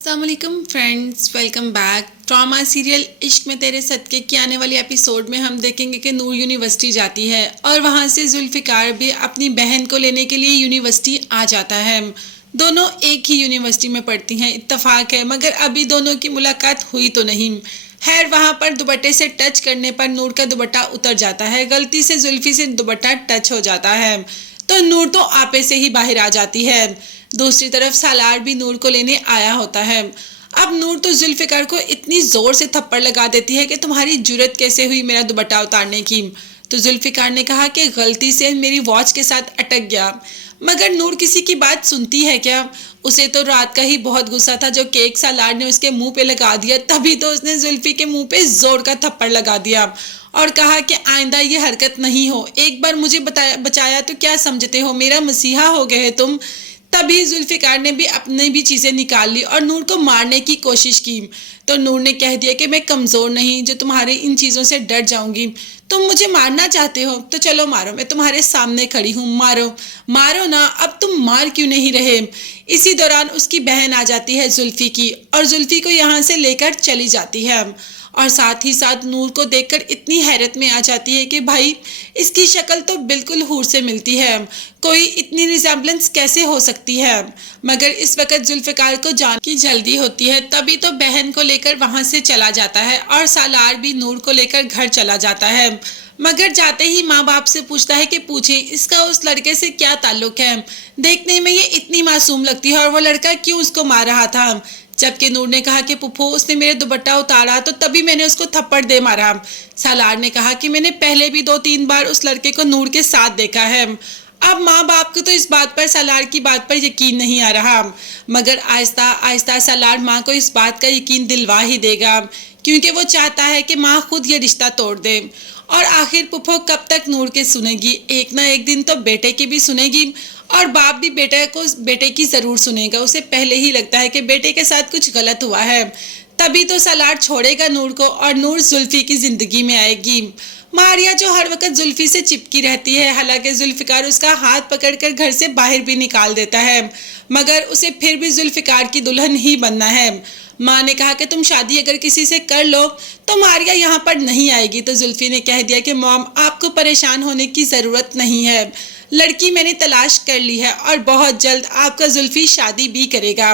अस्सलामुअलैकुम friends, welcome back. Drama serial इश्क में तेरे सदके की आने वाली एपिसोड में हम देखेंगे कि नूर यूनिवर्सिटी जाती है और वहाँ से जुल्फ़िकार भी अपनी बहन को लेने के लिए यूनिवर्सिटी आ जाता है। दोनों एक ही यूनिवर्सिटी में पढ़ती हैं, इत्तेफाक है, मगर अभी दोनों की मुलाकात हुई तो नहीं। खैर, वहाँ पर दुपट्टे से टच करने पर नूर का दुपट्टा उतर जाता है। गलती से जुल्फ़ी से दुपट्टा टच हो जाता है तो नूर तो आपे से ही बाहर आ जाती है। दूसरी तरफ सालार भी नूर को लेने आया होता है। अब नूर तो जुल्फ़िकार को इतनी जोर से थप्पड़ लगा देती है कि तुम्हारी जुर्रत कैसे हुई मेरा दुपट्टा उतारने की। तो जुल्फ़िकार ने कहा कि गलती से मेरी वॉच के साथ अटक गया। मगर नूर किसी की बात सुनती है क्या? उसे तो रात का ही बहुत गुस्सा था जो केक सालार ने उसके मुंह पे लगा दिया, तभी तो उसने जुल्फ़ी के मुंह पे जोर का थप्पड़ लगा दिया और कहा कि आइंदा ये हरकत नहीं हो। एक बार मुझे बचाया तो क्या समझते हो, मेरा मसीहा हो गए तुम। तभी जुल्फ़िकार ने भी अपनी भी चीज़ें निकाल ली और नूर को मारने की कोशिश की। तो नूर ने कह दिया कि मैं कमज़ोर नहीं जो तुम्हारे इन चीज़ों से डर जाऊंगी। तुम मुझे मारना चाहते हो तो चलो मारो, मैं तुम्हारे सामने खड़ी हूँ, मारो मारो ना, अब तुम मार क्यों नहीं रहे। इसी दौरान उसकी बहन आ जाती है जुल्फ़ी की और जुल्फ़ी को यहाँ से लेकर चली जाती है और साथ ही साथ नूर को देखकर इतनी हैरत में आ जाती है कि भाई इसकी शक्ल तो बिल्कुल हूर से मिलती है, कोई इतनी रिजेम्बलेंस कैसे हो सकती है। मगर इस वक्त जुल्फ़िकार को जान की जल्दी होती है, तभी तो बहन को लेकर वहां से चला जाता है और सालार भी नूर को लेकर घर चला जाता है। मगर जाते ही माँ बाप से पूछता है कि पूछे इसका उस लड़के से क्या ताल्लुक है, देखने में ये इतनी मासूम लगती है और वो लड़का क्यों उसको मार रहा था। जबकि नूर ने कहा कि पुप्पो उसने मेरे दुपट्टा उतारा तो तभी मैंने उसको थप्पड़ दे मारा। सालार ने कहा कि मैंने पहले भी 2-3 बार उस लड़के को नूर के साथ देखा है। अब माँ बाप को तो इस बात पर सालार की बात पर यकीन नहीं आ रहा, मगर आहिस्ता आहिस्ता सालार माँ को इस बात का यकीन दिलवा ही देगा क्योंकि वो चाहता है कि माँ खुद ये रिश्ता तोड़ दे। और आखिर पुप्पो कब तक नूर के सुनेगी, एक ना एक दिन तो बेटे की भी सुनेगी और बाप भी बेटे की ज़रूर सुनेगा। उसे पहले ही लगता है कि बेटे के साथ कुछ गलत हुआ है, तभी तो सालार छोड़ेगा नूर को और नूर जुल्फ़ी की ज़िंदगी में आएगी। मारिया जो हर वक्त जुल्फ़ी से चिपकी रहती है, हालांकि जुल्फ़िकार उसका हाथ पकड़कर घर से बाहर भी निकाल देता है, मगर उसे फिर भी जुल्फ़िकार की दुल्हन ही बनना है। माँ ने कहा कि तुम शादी अगर किसी से कर लो तो मारिया यहाँ पर नहीं आएगी। तो जुल्फ़ी ने कह दिया कि मॉम आपको परेशान होने की ज़रूरत नहीं है, लड़की मैंने तलाश कर ली है और बहुत जल्द आपका जुल्फ़ी शादी भी करेगा।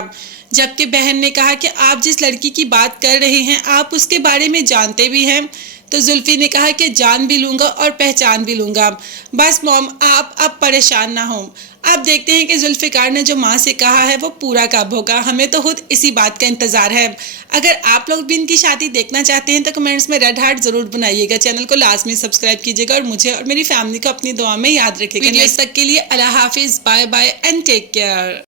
जबकि बहन ने कहा कि आप जिस लड़की की बात कर रहे हैं आप उसके बारे में जानते भी हैं। तो जुल्फ़ी ने कहा कि जान भी लूँगा और पहचान भी लूँगा, बस मॉम आप अब परेशान ना हो। अब देखते हैं कि जुल्फ़िकार ने जो माँ से कहा है वो पूरा कब होगा, हमें तो खुद इसी बात का इंतज़ार है। अगर आप लोग भी इनकी शादी देखना चाहते हैं तो कमेंट्स में रेड हार्ट ज़रूर बनाइएगा, चैनल को लाजमी सब्सक्राइब कीजिएगा और मुझे और मेरी फैमिली को अपनी दुआ में याद रखिएगा। वीडियोस तक के लिए अल्लाह हाफिज़, bye bye and take care.